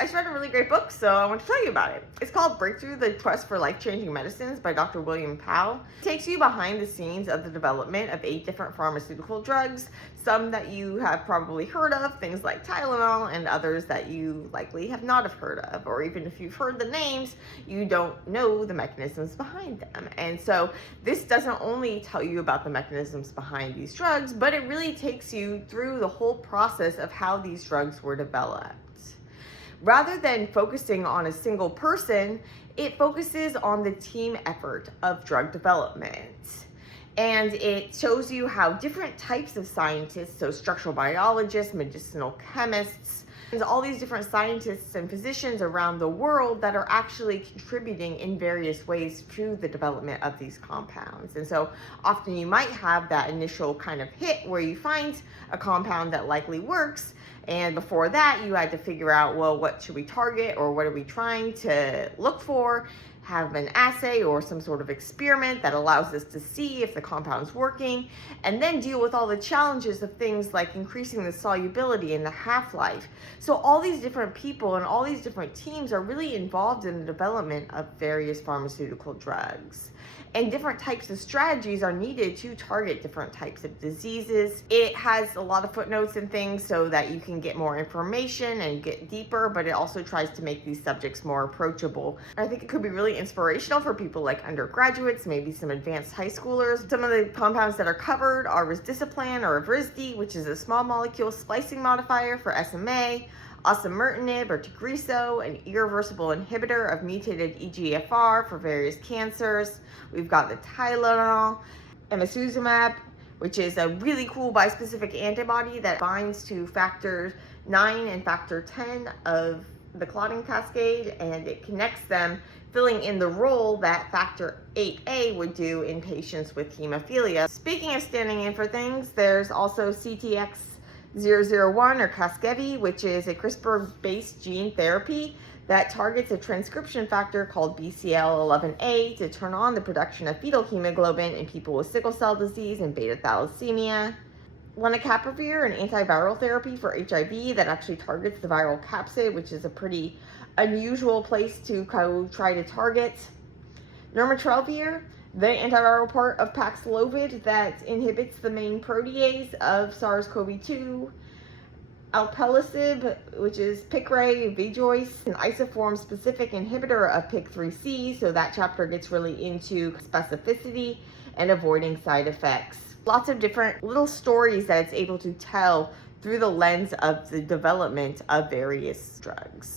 I just read a really great book, so I want to tell you about it. It's called Breakthrough: The Quest for Life-Changing Medicines by Dr. William Pao. It takes you behind the scenes of the development of 8 different pharmaceutical drugs, some that you have probably heard of, things like Tylenol, and others that you likely have not have heard of, or even if you've heard the names, you don't know the mechanisms behind them. And so this doesn't only tell you about the mechanisms behind these drugs, but it really takes you through the whole process of how these drugs were developed. Rather than focusing on a single person, it focuses on the team effort of drug development. And it shows you how different types of scientists, so structural biologists, medicinal chemists, and all these different scientists and physicians around the world that are actually contributing in various ways to the development of these compounds. And so often you might have that initial kind of hit where you find a compound that likely works, and before that you had to figure out, well, what should we target, or what are we trying to look for? Have an assay or some sort of experiment that allows us to see if the compound's working, and then deal with all the challenges of things like increasing the solubility and the half-life. So all these different people and all these different teams are really involved in the development of various pharmaceutical drugs. And different types of strategies are needed to target different types of diseases. It has a lot of footnotes and things so that you can get more information and get deeper, but it also tries to make these subjects more approachable. I think it could be really inspirational for people like undergraduates, maybe some advanced high schoolers. Some of the compounds that are covered are Risdiplam or Evrysdi, which is a small molecule splicing modifier for SMA, Osimertinib or Tagrisso, an irreversible inhibitor of mutated EGFR for various cancers. We've got the Tylenol, Emicizumab, which is a really cool bispecific antibody that binds to factor 9 and factor 10 of the clotting cascade, and it connects them, filling in the role that factor 8A would do in patients with hemophilia. Speaking of standing in for things, there's also CTX001 or Casgevy, which is a CRISPR-based gene therapy that targets a transcription factor called BCL11A to turn on the production of fetal hemoglobin in people with sickle cell disease and beta thalassemia. Lenacapavir, an antiviral therapy for HIV that actually targets the viral capsid, which is a pretty unusual place to try to target. Nirmatrelvir, the antiviral part of Paxlovid that inhibits the main protease of SARS-CoV-2. Alpelisib, which is Piqray and Vijoice, an isoform-specific inhibitor of PIK3C, so that chapter gets really into specificity and avoiding side effects. Lots of different little stories that it's able to tell through the lens of the development of various drugs.